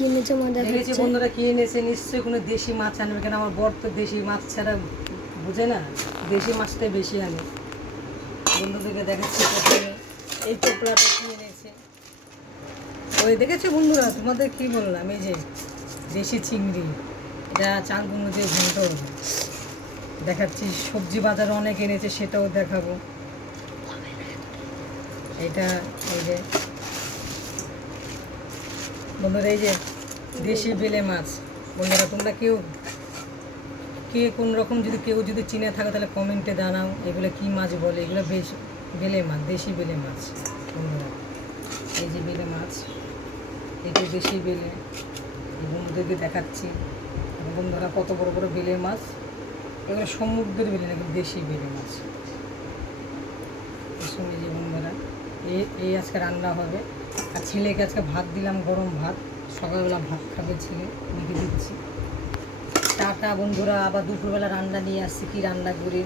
কি এনেছে মা দেখেছি দেখাচ্ছে। বন্ধুরা কি এনেছে, নিশ্চয়ই কোনো দেশি মাছ আনবে, কেন আমার বর তো দেশি মাছ ছাড়া বুঝে না, দেশি মাছটাই বেশি আনে। বন্ধুদেরকে দেখাচ্ছি প্রথমে এই টোপলাটা কি এনেছে। ওই দেখেছো বন্ধুরা, তোমাদের কি বললাম, এই যে দেশি চিংড়ি, এটা চালকুনো দিয়ে ঘন্ট দেখাচ্ছি। সবজি বাজার অনেক এনেছে, সেটাও দেখাবো। এটা এই যে বন্ধুরা, এই যে দেশি বেলে মাছ। বন্ধুরা তোমরা কেউ কে কোন রকম যদি কেউ যদি চিনে থাকে তাহলে কমেন্টে জানাও এগুলো কি মাছ বলে। এগুলো বেশ বেলে মাছ, দেশি বেলে মাছ। বন্ধুরা এই যে বেলে মাছ, এটা দেশি বেলে, এই বন্ধুদেরকে দেখাচ্ছি। বন্ধুরা কত বড় বড় বেলে মাছ, এগুলো সমুদ্রের বেলে না, কিন্তু দেশি বেলে মাছ। সঙ্গে যে বন্ধুরা এই আজকে রান্না হবে। আর ছেলেকে আজকে ভাত দিলাম, গরম ভাত, সকালবেলা ভাত খাবে ছেলে, লিখে দিচ্ছি। টাটা বন্ধুরা, আবার দুপুরবেলা রান্না নিয়ে আসছি, কী রান্না করি